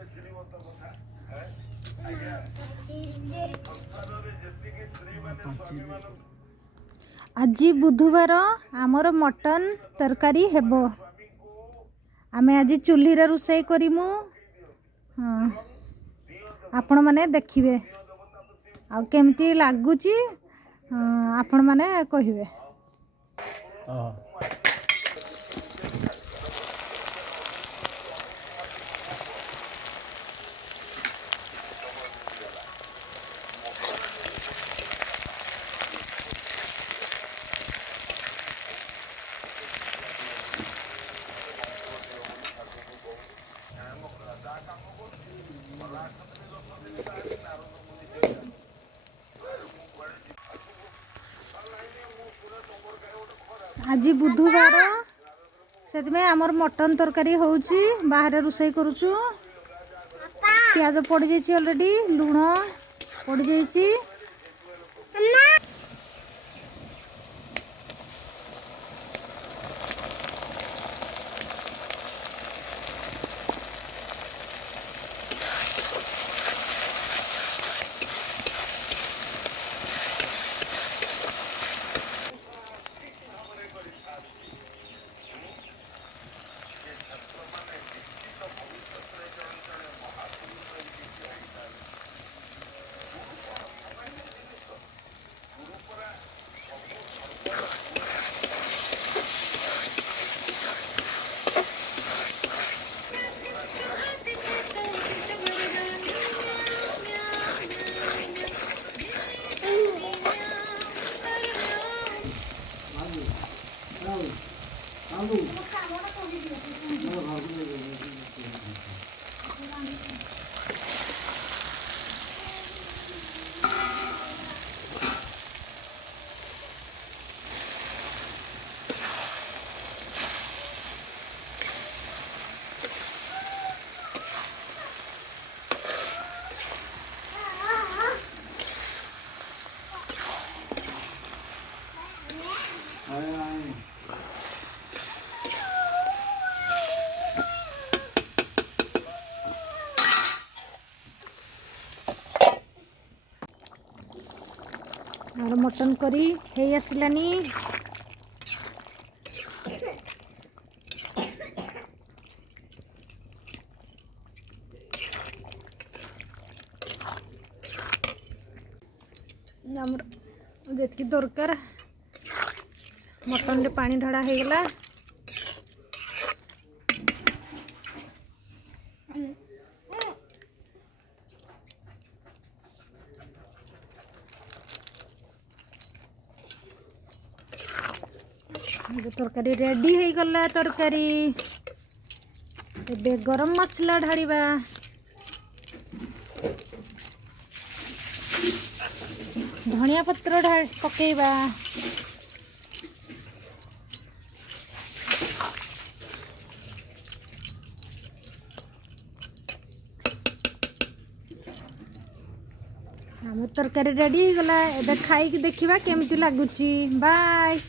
आज बुधवार आमर मटन तरकारी हेबो। आमे आज चूल्ही रे रोषेई करिमु। हाँ आपण माने देखिबे आ केमती लागुची आपण माने कहिबे। आज बुधवार से आमर मटन तरकारी होउची बाहर रोषेई करूचु। प्याज पड़ जाइए ऑलरेडी लुण पड़ जाइए। और मटन करी हे आसलानी। आमर जेतकी दरकार मटन रे पानी ढड़ा हो गला। तरकारी रेडी हो गला। तरकारी एबे गरम मसला ढालिबा। धनिया पत्र पकेइबा। आम तरकारी रेडी हो गला। एबे खाई देखिबा केमती लागुची। बाय।